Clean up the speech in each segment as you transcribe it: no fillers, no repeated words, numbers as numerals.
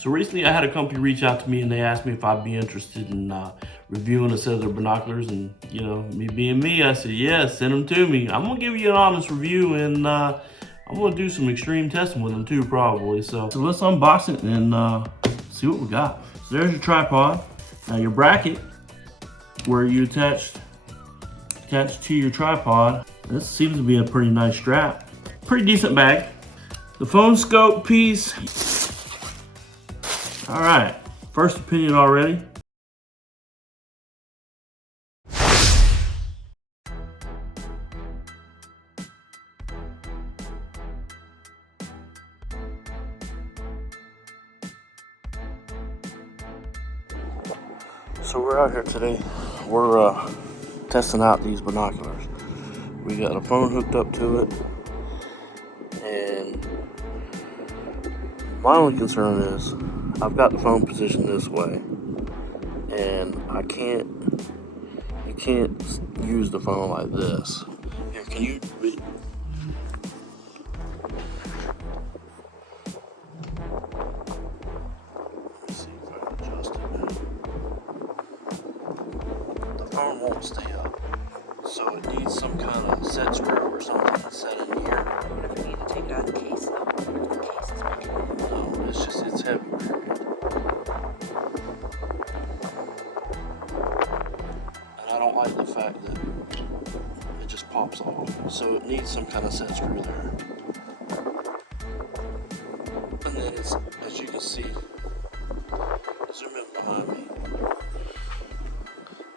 So recently I had a company reach out to me and they asked me if I'd be interested in reviewing a set of their binoculars, and you know, me being me, I said, yeah, send them to me. I'm gonna give you an honest review, and I'm gonna do some extreme testing with them too, probably. So let's unbox it and see what we got. So there's your tripod. Now your bracket, where you attach to your tripod. This seems to be a pretty nice strap. Pretty decent bag. The phone scope piece. All right, first opinion already. So we're out here today. We're testing out these binoculars. We got a phone hooked up to it, and my only concern is I've got the phone positioned this way, and you can't use the phone like this. Here, can you read? Let me see if I can adjust it. The phone won't stay up, so it needs some kind of set screw or something set in here. What if we need to take it out of the case though? What if the case is making it? No, it's heavy. And I don't like the fact that it just pops off. So it needs some kind of set screw there. And then it's, as you can see, zoom in behind me.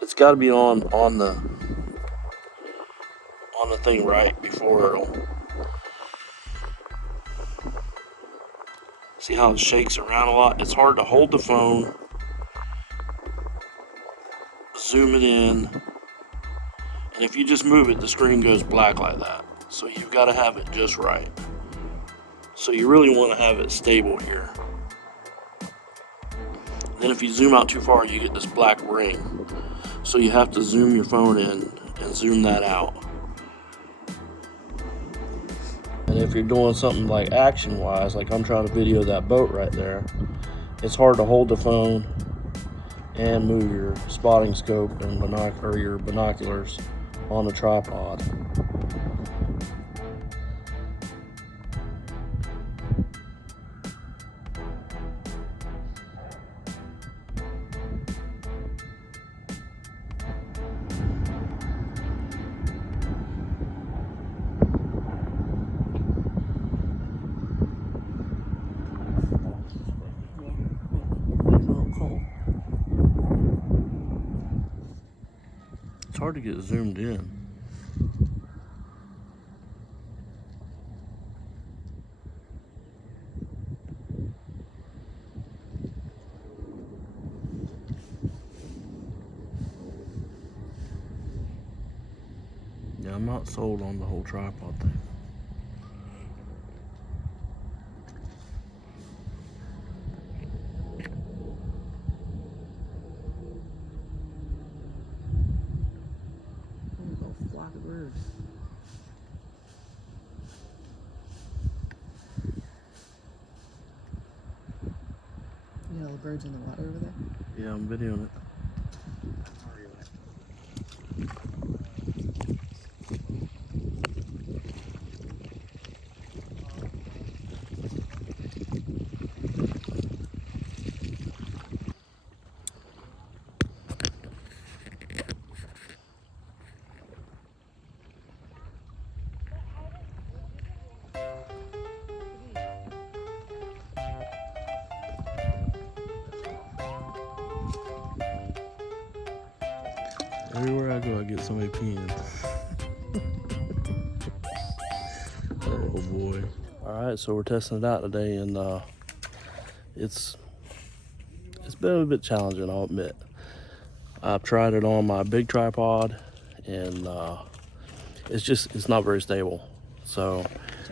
It's got to be on the thing right before it'll. See how it shakes around a lot? It's hard to hold the phone, zoom it in, and if you just move it, the screen goes black like that. So you've got to have it just right. So you really want to have it stable here. Then if you zoom out too far, you get this black ring. So you have to zoom your phone in and zoom that out. And if you're doing something like action-wise, like I'm trying to video that boat right there, it's hard to hold the phone and move your spotting scope and your binoculars on the tripod. It's hard to get zoomed in. Yeah, I'm not sold on the whole tripod thing. Flock of birds. You know the birds in the water over there? Yeah, I'm videoing it. Everywhere I go, I get somebody peeing. Oh boy. Alright, so we're testing it out today, and it's been a bit challenging, I'll admit. I've tried it on my big tripod, and it's not very stable. So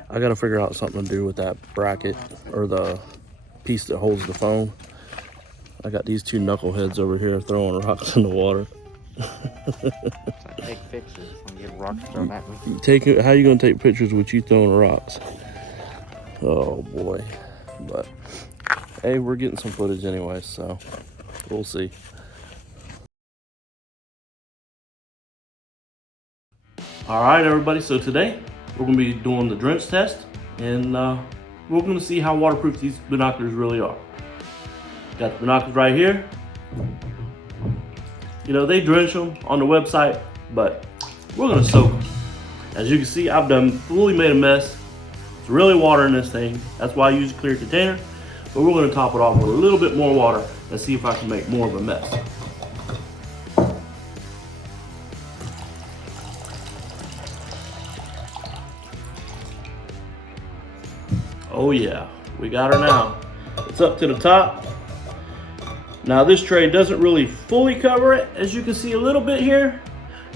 I gotta figure out something to do with that bracket, or the piece that holds the phone. I got these two knuckleheads over here throwing rocks in the water. I take pictures and get rocks thrown at me. How you gonna take pictures with you throwing rocks? Oh boy. But hey, we're getting some footage anyway, so we'll see. All right, everybody, so today we're gonna be doing the drench test, and we're gonna see how waterproof these binoculars really are. Got the binoculars right here. You know, they drench them on the website, but we're gonna soak them. As you can see, I've fully made a mess. It's really water in this thing. That's why I use a clear container. But we're gonna top it off with a little bit more water and see if I can make more of a mess. Oh yeah, we got her now. It's up to the top. Now this tray doesn't really fully cover it, as you can see a little bit here,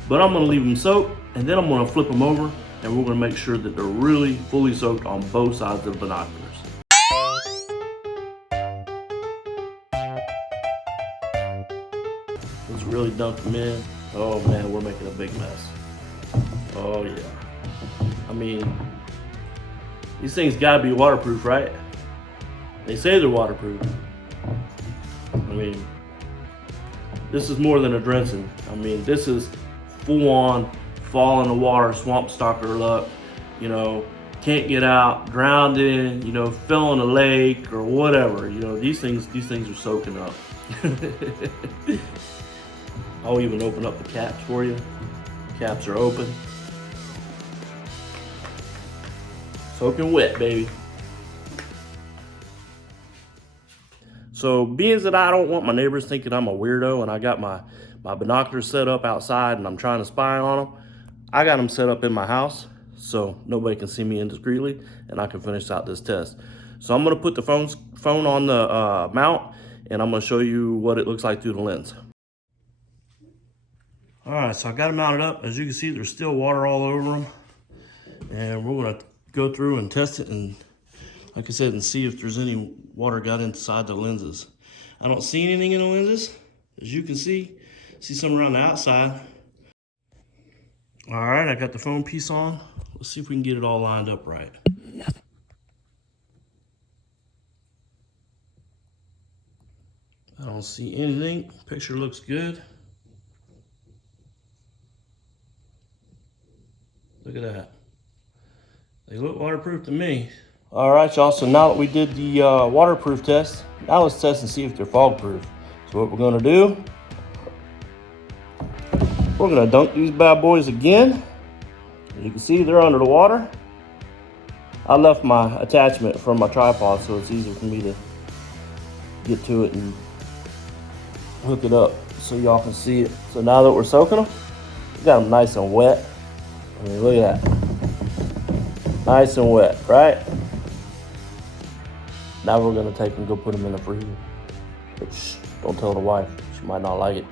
but I'm gonna leave them soaked, and then I'm gonna flip them over, and we're gonna make sure that they're really fully soaked on both sides of the binoculars. Let's really dunk them in. Oh man, we're making a big mess. Oh yeah. I mean, these things gotta be waterproof, right? They say they're waterproof. I mean, this is more than a drenching. I mean, this is full on fall in the water, swamp stalker luck, you know, can't get out, drowned in, you know, fell in a lake or whatever. You know, these things are soaking up. I'll even open up the caps for you. Caps are open. Soaking wet, baby. So being that I don't want my neighbors thinking I'm a weirdo and I got my binoculars set up outside and I'm trying to spy on them, I got them set up in my house so nobody can see me indiscreetly and I can finish out this test. So I'm gonna put the phone on the mount and I'm gonna show you what it looks like through the lens. All right, so I got them mounted up. As you can see, there's still water all over them. And we're gonna go through and test it and, like I said, and see if there's any water got inside the lenses. I don't see anything in the lenses. As you can see some around the outside. All right, I got the phone piece on. Let's see if we can get it all lined up right. I don't see anything. Picture looks good. Look at that. They look waterproof to me. All right, y'all, so now that we did the waterproof test, now let's test and see if they're fog proof. So what we're gonna do, we're gonna dunk these bad boys again. You can see they're under the water. I left my attachment from my tripod so it's easier for me to get to it and hook it up so y'all can see it. So now that we're soaking them, we got them nice and wet. I mean, look at that. Nice and wet, right? Now we're gonna take and go put them in the freezer. Which, don't tell the wife, she might not like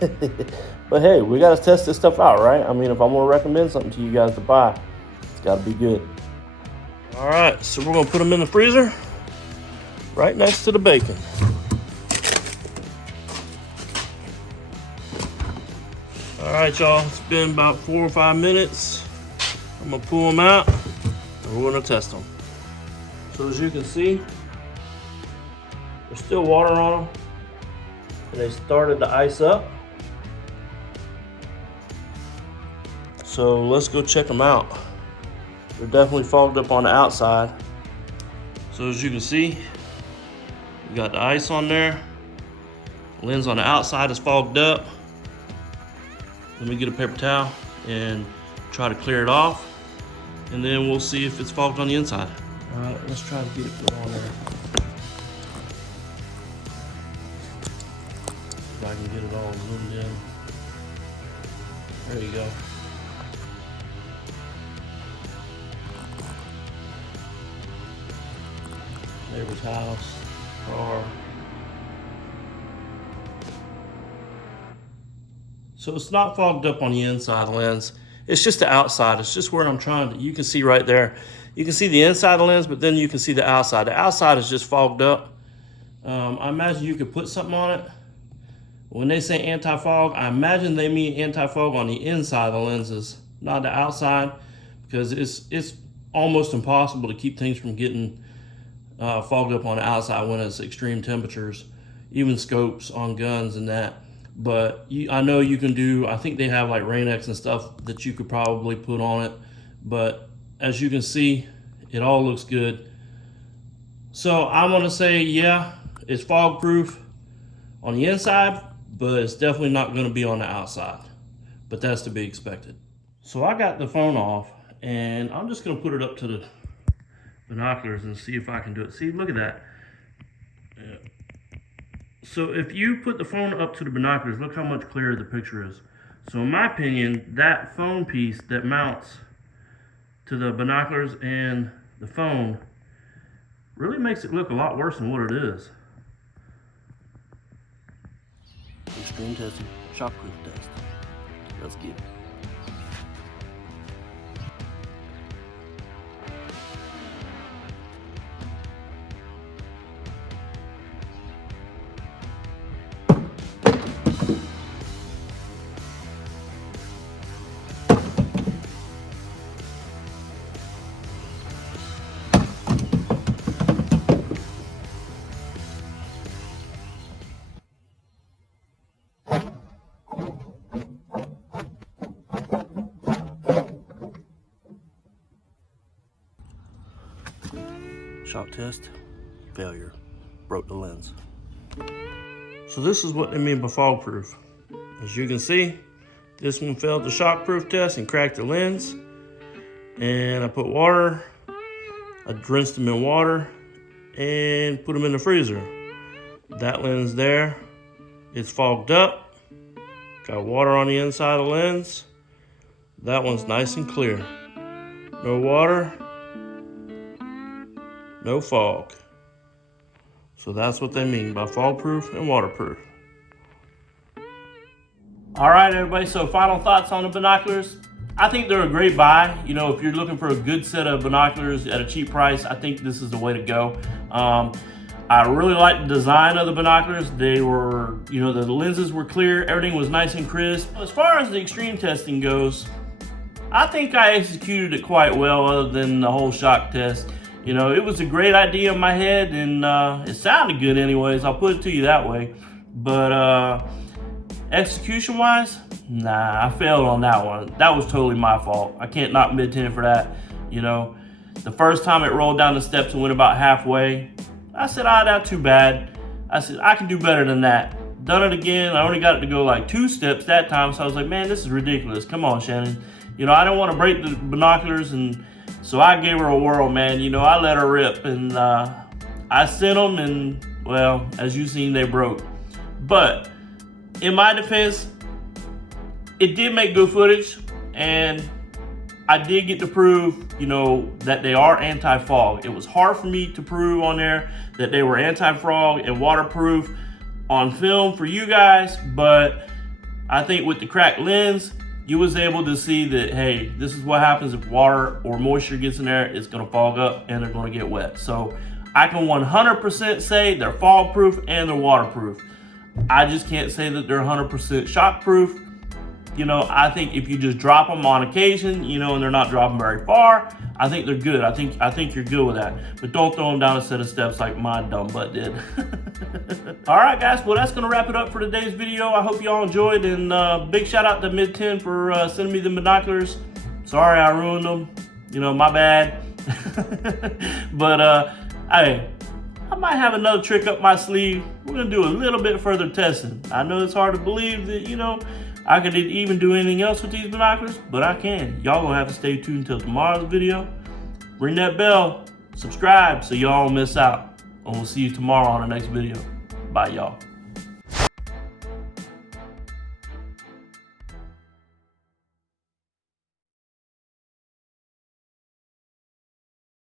it. But hey, we gotta test this stuff out, right? I mean, if I'm gonna recommend something to you guys to buy, it's gotta be good. All right, so we're gonna put them in the freezer, right next to the bacon. All right, y'all, it's been about 4 or 5 minutes. I'm gonna pull them out and we're gonna test them. So as you can see, there's still water on them and they started to ice up. So let's go check them out. They're definitely fogged up on the outside. So as you can see, we got the ice on there. The lens on the outside is fogged up. Let me get a paper towel and try to clear it off. And then we'll see if it's fogged on the inside. All right, let's try to get it put on there. If I can get it all zoomed in. There you go. Neighbor's house, car. So it's not fogged up on the inside lens. It's just the outside. It's just where I'm trying to, you can see right there. You can see the inside of the lens, but then you can see the outside. The outside is just fogged up. I imagine you could put something on it. When they say anti-fog, I imagine they mean anti-fog on the inside of the lenses, not the outside, because it's almost impossible to keep things from getting fogged up on the outside when it's extreme temperatures, even scopes on guns and that. But I know you can do, I think they have like Rain-X and stuff that you could probably put on it. But as you can see, it all looks good. So I'm gonna say, yeah, it's fog proof on the inside, but it's definitely not gonna be on the outside. But that's to be expected. So I got the phone off, and I'm just gonna put it up to the binoculars and see if I can do it. See, look at that. Yeah. So if you put the phone up to the binoculars, look how much clearer the picture is. So in my opinion, that phone piece that mounts to the binoculars and the phone really makes it look a lot worse than what it is. Extreme testing, shockproof test. Let's get it. Shock test, failure, broke the lens. So this is what they mean by fog proof. As you can see, this one failed the shock proof test and cracked the lens. And I put water, I rinsed them in water and put them in the freezer. That lens there, it's fogged up. Got water on the inside of the lens. That one's nice and clear. No water, no fog. So that's what they mean by fog proof and waterproof. All right, everybody, so final thoughts on the binoculars. I think they're a great buy. You know, if you're looking for a good set of binoculars at a cheap price, I think this is the way to go. I really like the design of the binoculars. They were, you know, the lenses were clear, everything was nice and crisp. As far as the extreme testing goes, I think I executed it quite well other than the whole shock test. You know, it was a great idea in my head, and it sounded good anyways, I'll put it to you that way. But execution-wise, nah, I failed on that one. That was totally my fault. I can't knock MidTen for that. You know, the first time it rolled down the steps and went about halfway, I said, not too bad. I said, I can do better than that. Done it again, I only got it to go like 2 steps that time, so I was like, man, this is ridiculous. Come on, Shannon. You know, I don't want to break the binoculars, and so I gave her a whirl, man. You know, I let her rip, and I sent them, and well, as you've seen, they broke. But in my defense, it did make good footage, and I did get to prove, you know, that they are anti-fog. It was hard for me to prove on there that they were anti-fog and waterproof on film for you guys, but I think with the cracked lens, you was able to see that, hey, this is what happens if water or moisture gets in there. It's gonna fog up and they're gonna get wet. So I can 100% say they're fog proof and they're waterproof. I just can't say that they're 100% shock proof. You know, I think if you just drop them on occasion, you know, and they're not dropping very far, I think they're good. I think you're good with that. But don't throw them down a set of steps like my dumb butt did. All right, guys. Well, that's going to wrap it up for today's video. I hope y'all enjoyed. And big shout out to MidTen for sending me the binoculars. Sorry I ruined them. You know, my bad. But, hey, I might have another trick up my sleeve. We're going to do a little bit further testing. I know it's hard to believe that, you know, I could even do anything else with these binoculars, but I can. Y'all gonna have to stay tuned until tomorrow's video. Ring that bell, subscribe so y'all don't miss out. And we'll see you tomorrow on the next video. Bye, y'all.